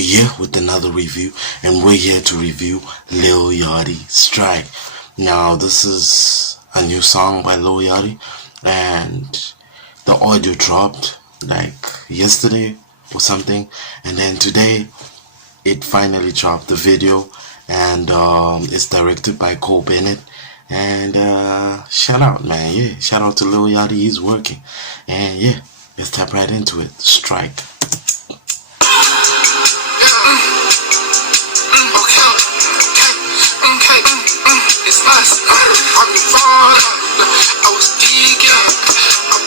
we're here with another review, and we're here to review Lil Yachty Strike. Now, this is a new song by Lil Yachty, and the audio dropped like yesterday or something, and then today it finally dropped, the video, and it's directed by BENNETT. And shout out, man. Yeah, shout out to Lil Yachty. He's working, and yeah, let's tap right into it. Strike. It's us. I'm involved. I was eager. I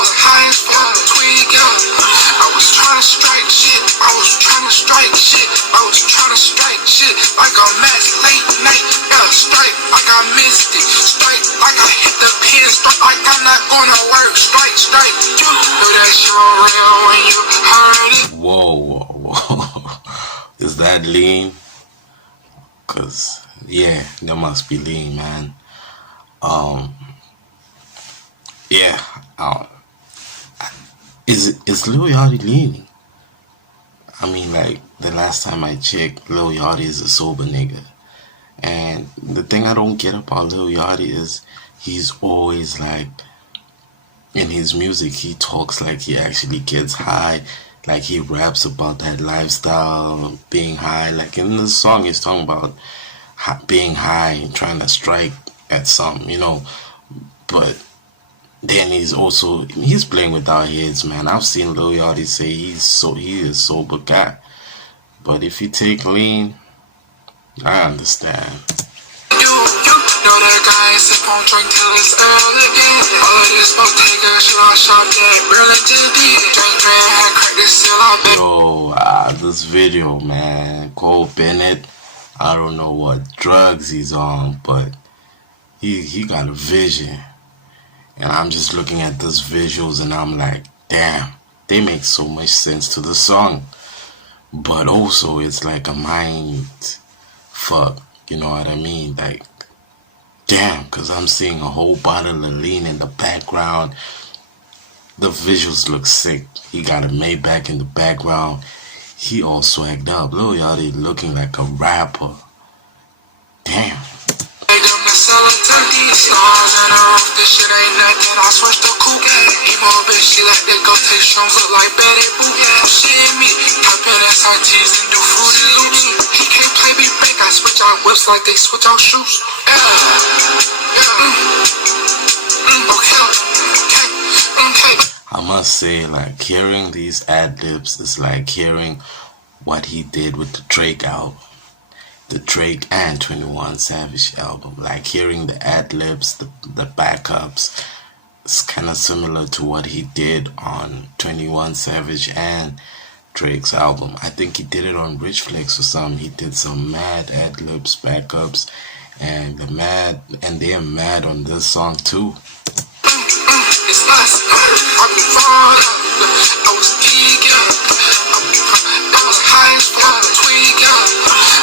was high as fuck, tweaker. I was trying to strike shit. I was trying to strike shit. I was trying to strike shit like a mass late night. Yeah, strike like I missed it. Strike like I hit the pin. Strike like I'm not gonna work. Strike, strike. You know that shit real when you heard it. Whoa. Is that lean? Cause yeah, there must be lean, man. Yeah. Is Lil Yachty leaning? I mean, like, the last time I checked, Lil Yachty is a sober nigga. And the thing I don't get about Lil Yachty is he's always like, in his music, he talks like he actually gets high. Like, he raps about that lifestyle, being high. Like, in this song, he's talking about being high and trying to strike at something, you know. But then he's playing with our heads, man. I've seen Lil Yachty say he is sober guy. But if you take lean, I understand. You know that guy sip on drink till it's early again. All of this smoke take a shot, shot that Burlington deep. Drink, crack this seal up. Yo, this video, man, BENNETT. I don't know what drugs he's on, but he got a vision. And I'm just looking at those visuals and I'm like, damn, they make so much sense to the song. But also it's like a mind fuck, you know what I mean? Like, damn, because I'm seeing a whole bottle of lean in the background. The visuals look sick. He got a Maybach in the background. He all swagged up. Lil Yachty looking like a rapper. Damn. This shit ain't nothing. I switched the coupe. Emo bitch, she like to go take shrooms, look like Betty Boo. Shit me, hop in SRTs and do Fruity Loops. He can't play me break. I switch out whips like they switch out shoes. Okay. I must say, like, hearing these ad-libs is like hearing what he did with the Drake album. The Drake and 21 Savage album. Like, hearing the ad-libs, the backups, it's kind of similar to what he did on 21 Savage and Drake's album. I think he did it on Rich Flex or something. He did some mad ad-libs, backups, and they're mad on this song too. It's us. I'm involved. I was eager. I was high as fuck, tweaker.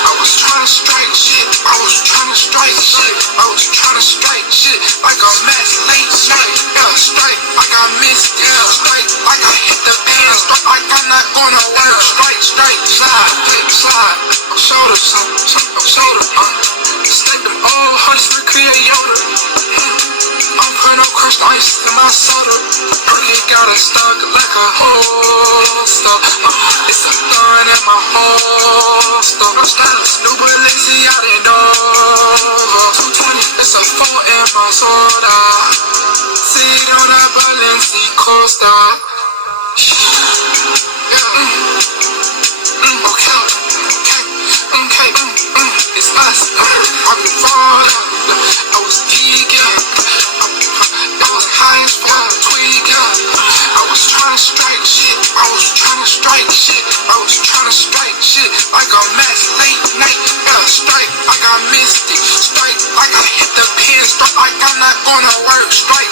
I was trying to strike shit. I was trying to strike shit. I was trying to strike shit like a mass late night. Yeah, strike like I missed it. Strike like I hit the pin. Strike like I'm not gonna work. Strike, slide, flip, slide. Shoulder, shoulder. Stick them all hundreds to create Yoda. I'm putting up crushed ice in my soda. Perky got a stuck like a holster. It's a thorn in my holster. No stylist, new Balenciaga Nova. 220, it's a 4 in my soda. Sit on a Balenciaga coaster. Okay. It's us. I'm involved. I was eager. I was high as fuck, tweaker. I was trying to strike shit. I was trying to strike shit. I was trying to strike shit like a mass late night. Yeah, strike like I missed it. Strike like I hit the pin. Strike like I'm not gonna work. Strike.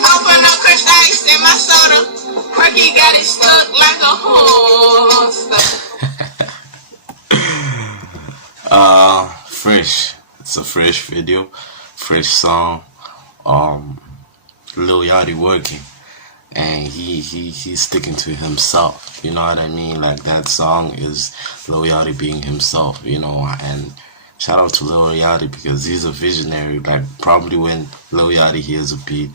Open up crushed ice in my soda. Perky got it stuck like a holster. Fresh. It's a fresh video, fresh song. Lil Yachty working, and he's sticking to himself. You know what I mean? Like that song is Lil Yachty being himself. You know, and shout out to Lil Yachty because he's a visionary. Like probably when Lil Yachty hears a beat,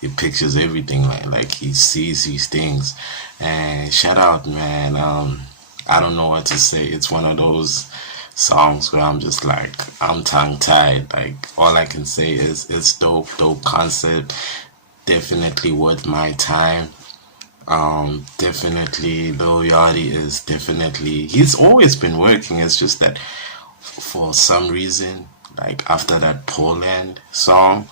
he pictures everything. Like he sees these things. And shout out, man. I don't know what to say. It's one of those songs where I'm just like, I'm tongue tied. Like all I can say is it's dope concept. Definitely worth my time. Definitely Lil Yachty is definitely, he's always been working. It's just that for some reason, like after that Poland song,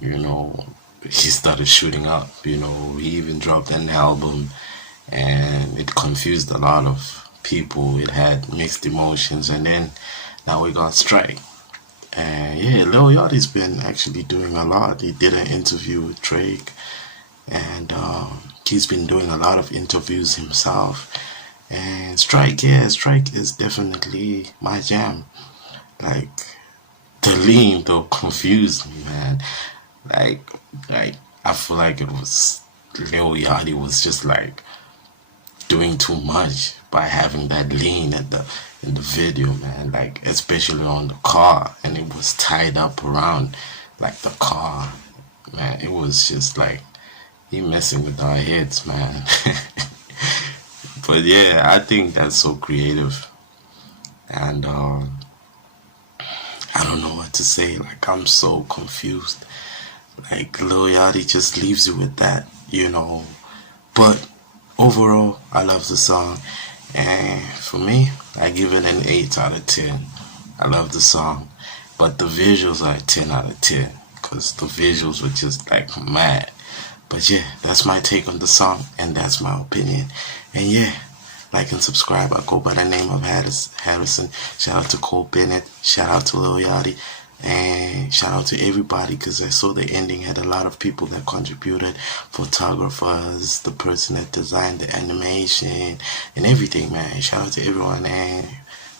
you know, he started shooting up. You know, he even dropped an album and it confused a lot of people. It had mixed emotions, and then now we got Strike. And yeah, Lil Yachty's been actually doing a lot. He did an interview with Drake, and he's been doing a lot of interviews himself. And Strike is definitely my jam. Like the lean though confused me, man. Like I feel like it was Lil Yachty was just like doing too much by having that lean in the video, man. Like especially on the car, and it was tied up around like the car, man. It was just like he messing with our heads, man. But yeah, I think that's so creative, and I don't know what to say. Like I'm so confused. Like Lil Yachty just leaves you with that, you know. But overall, I love the song, and for me, I give it an 8 out of 10. I love the song, but the visuals are a 10 out of 10 because the visuals were just like mad. But yeah, that's my take on the song, and that's my opinion. And yeah, like and subscribe. I go by the name of Harrison. Shout out to Cole Bennett. Shout out to Lil Yachty. And shout out to everybody because I saw the ending had a lot of people that contributed. Photographers, the person that designed the animation, and everything, man. Shout out to everyone. And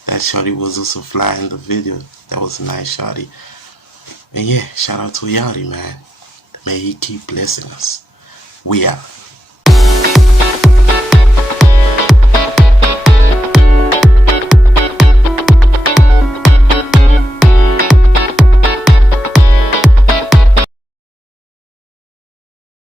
that shawty was also fly in the video. That was a nice shawty. And yeah, shout out to Yachty, man. May he keep blessing us. We out.